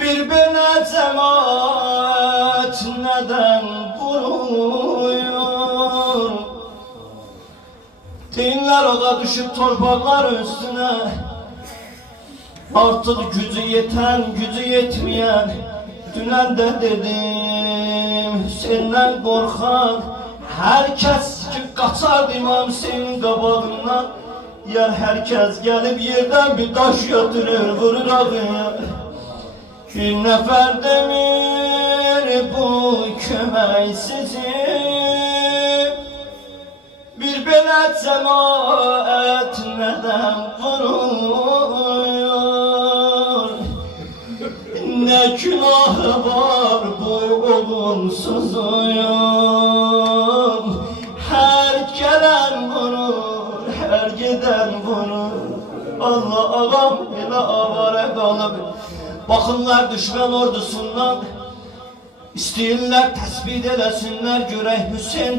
Bir belə cemaat neden vuruyor? Dinler oda düşüp torpaklar üstüne. Artık gücü yeten, gücü yetmeyen. Dünen de dedim, senden korkan herkes ki kaçar İmam Hüseyin qabağından. Yer herkes gelip yerden bir taş götürür, vurur ağıya. Bir nefer demir bu kömək sizi. Bir belə cemaat neden vuruyor? Ne günahı var bu olunsuzun? Her gelen vurur, her giden vurur. Allah ağam elə avara qalıb. Bakınlar düşman ordusundan, istəyirlər təsbih eləsinlər görək Hüseyin